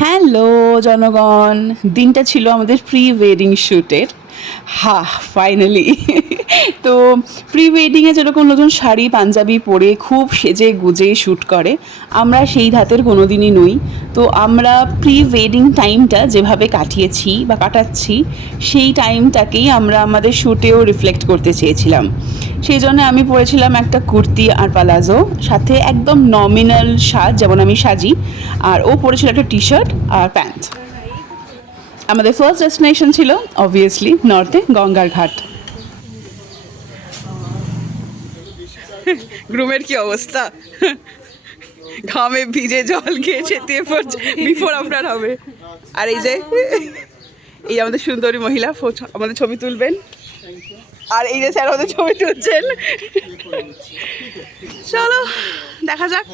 Hello জনগণ, দিনটা ছিল আমাদের প্রি ওয়েডিং শ্যুটের। ফাইনালি তো প্রি ওয়েডিংয়ে যেরকম নতুন শাড়ি পাঞ্জাবি পরে খুব সেজে গুজে শ্যুট করে, আমরা সেই ধাতের কোনো দিনই নই। তো আমরা প্রি ওয়েডিং টাইমটা যেভাবে কাটিয়েছি বা কাটাচ্ছি, সেই টাইমটাকেই আমরা আমাদের শ্যুটেও রিফ্লেক্ট করতে চেয়েছিলাম। সেই জন্য আমি পরেছিলাম একটা কুর্তি আর পালাজো, সাথে একদম নমিনাল সাজ যেমন আমি সাজি, আর ও পরেছিল একটা টি শার্ট আর প্যান্ট। আমাদের ফার্স্ট ডেস্টিনেশন ছিল অবভিয়াসলি নর্থে গঙ্গার ঘাট। গ্রুমের কি অবস্থা, ঘামে ভিজে জল খেয়ে চেতিয়ে পড়ছে, বিফোর আফটার হবে। আর এই আমাদের সুন্দরী মহিলা আমাদের ছবি তুলবেন, আর এই যে স্যার আমাদের ছবি তুলছেন। চলো দেখা যাক।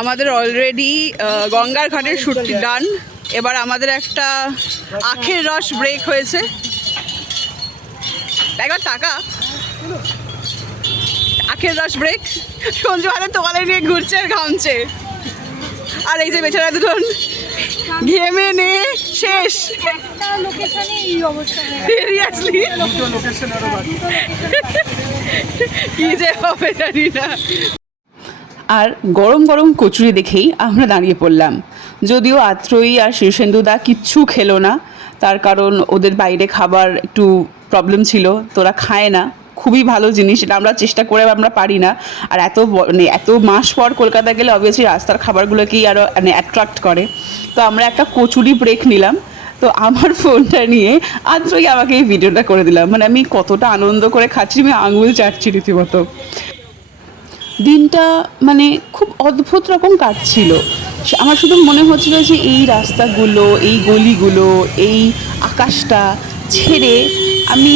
আমাদের অলরেডি গঙ্গার ঘাটের শ্যুটটি ডান। এবার আমাদের একটা আখের রস ব্রেক হয়েছে। একবার টাকা আখের রস ব্রেক, সঞ্জু হাতে তোয়ালে নিয়ে ঘুরছে আর ঘামছে, আর এই যে বেচারা দুজন ঘেমে নিয়ে শেষ। সিরিয়াসলি কি যে হবে জানি না। আর গরম গরম কচুরি দেখেই আমরা দাঁড়িয়ে পড়লাম। যদিও আত্রয়ী আর শীর্ষেন্দুদা কিচ্ছু খেলো না, তার কারণ ওদের বাইরে খাবার একটু প্রবলেম ছিল, তোরা খায় না। খুবই ভালো জিনিস, এটা আমরা চেষ্টা করে আমরা পারি না। আর এত মাস পর কলকাতা গেলে অবভিয়াসলি রাস্তার খাবারগুলোকেই আরও অ্যাট্রাক্ট করে। তো আমরা একটা কচুরি ব্রেক নিলাম। তো আমার ফোনটা নিয়ে আত্রয়ী আমাকে এই ভিডিওটা করে দিলাম, মানে আমি কতটা আনন্দ করে খাচ্ছি, আমি আঙুল চাটছি রীতিমতো। দিনটা মানে খুব অদ্ভুত রকম কাটছিল। আমার শুধু মনে হচ্ছিল যে এই রাস্তাগুলো, এই গলিগুলো, এই আকাশটা ছেড়ে আমি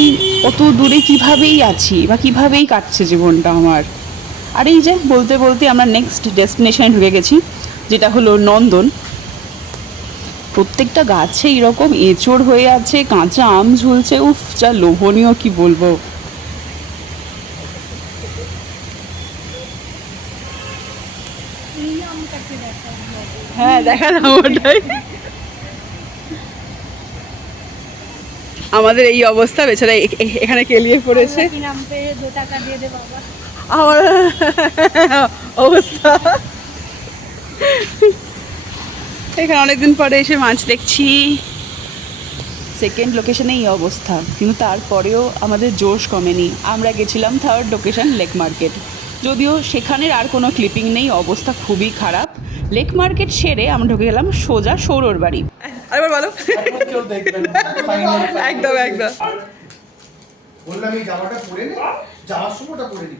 অত দূরে কীভাবেই আছি বা কীভাবেই কাটছে জীবনটা আমার। আর এই যে বলতে বলতে আমরা নেক্সট ডেস্টিনেশনে ঢুকে গেছি, যেটা হলো নন্দন। প্রত্যেকটা গাছে এরকম এঁচড় হয়ে আছে, কাঁচা আম ঝুলছে, উফ যা লোভনীয় কি বলবো। হ্যাঁ দেখালাম ওটাই। আমাদের এই অবস্থা, বেচারা এখানে কেলিয়ে পড়েছে। আমার অবস্থা এখানে অনেকদিন পরে এসে মাছ দেখছি। সেকেন্ড লোকেশনে এই অবস্থা, কিন্তু তারপরেও আমাদের জোশ কমেনি। আমরা গেছিলাম থার্ড লোকেশন লেক মার্কেট, যদিও সেখানের আর কোনো ক্লিপিং নেই, অবস্থা খুবই খারাপ। লেক মার্কেট সেরে আমরা ঢুকে গেলাম সোজা সৌরর বাড়ি। আরেবার বলো। একদম একদম বললাম এই জামাটা পরে নে, যাওয়ার সময়টা পরে নি।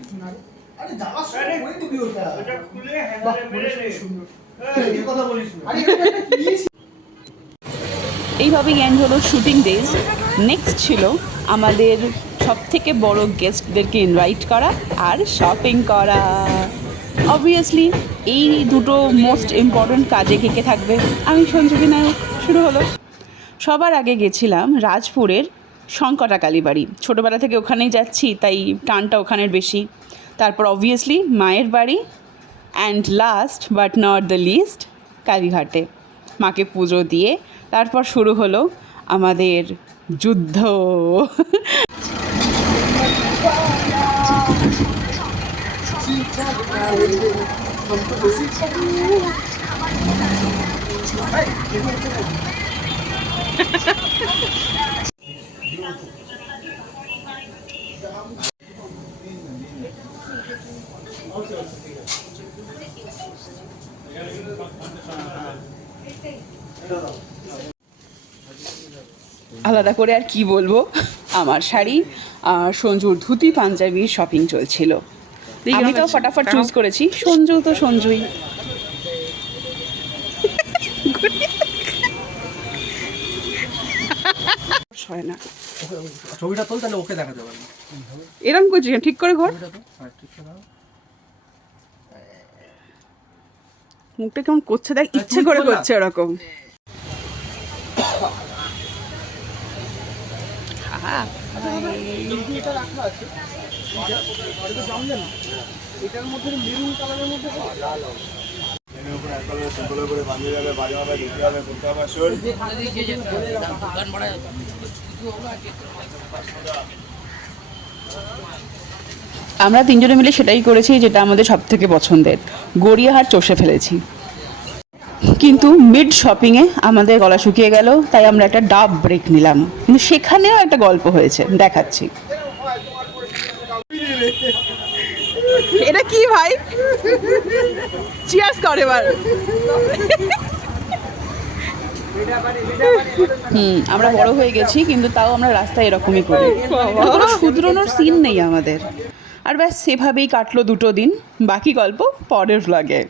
আরে যাওয়ার সময় পরে দিবি ওটা, এটা খুলে হ্যান্ডেলে সুন্দর। এই কথা বলিস না। আরে এটা কি? এইভাবেই এন্ড হলো শুটিং ডেজ। নেক্সট ছিল আমাদের সবথেকে বড় গেস্টদেরকে ইনভাইট করা আর শপিং করা। অবভিয়াসলি এই দুটো মোস্ট ইম্পর্ট্যান্ট কাজে কে কে থাকবে, আমি সঞ্জীবী নায়ক। শুরু হলো। সবার আগে গেছিলাম রাজপুরের শঙ্কটা কালীবাড়ি, ছোটোবেলা থেকে ওখানেই যাচ্ছি তাই টানটা ওখানের বেশি। তারপর অবভিয়াসলি মায়ের বাড়ি, and last but not the least কালীঘাটে মাকে পুজো দিয়ে তারপর শুরু হলো আমাদের যুদ্ধ। আলাদা করে আর কি বলবো, আমার শাড়ি আর সঞ্জুর ধুতি পাঞ্জাবির শপিং চলছিল। আমি তো ফটাফট চুজ করেছি, সঞ্জু তো সঞ্জুই। হয় না ছবিটা তোল, তাহলে ওকে দেখাতে পারবো। এরকম করছি ঠিক করে ঘর, মুখটা কেমন করছে দেখ, ইচ্ছে করে করছে ওরকম। এটার মধ্যে মেরুন কালারের মধ্যে আমরা তিনজনে মিলে সেটাই করেছি যেটা আমাদের সব থেকে পছন্দের, গড়িয়াহাট চষে ফেলেছি। কিন্তু মিড শপিংয়ে আমাদের গলা শুকিয়ে গেল, তাই আমরা একটা ডাব ব্রেক নিলাম। কিন্তু সেখানেও একটা গল্প হয়েছে, দেখাচ্ছি। এটা কি ভাই, চিয়ার্স কর এবার। আমরা বড় হয়ে গেছি, কিন্তু তাও আমরা রাস্তায় এরকমই করি, কোনো শুধরোনোর সিন নেই আমাদের। আর ব্যাস সেভাবেই কাটলো 2 দিন। বাকি গল্প পরের ভ্লগে।